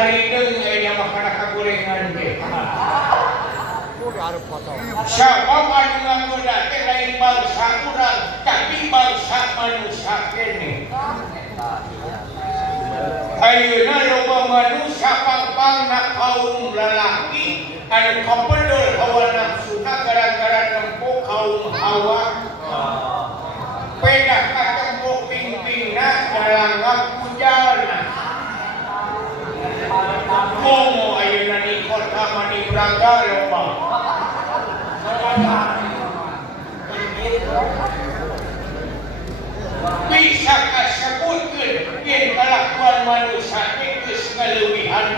sarideung aya makanan kagorengan ge. Siapa anu ngagoda teh lain bangsa urang, tapi bangsa manusia kene. Ayeuna loba manusia pangpangna kaum lalaki anu kapedol hawa nafsuna gara-gara nempuh kaum Hawa. Pedah katempuk pingpingna dalangan pujalna. Momo ayeuna di kota Manibraga loba. Bisa kasebutkeun yen kalakuan manusia geus ngalewihan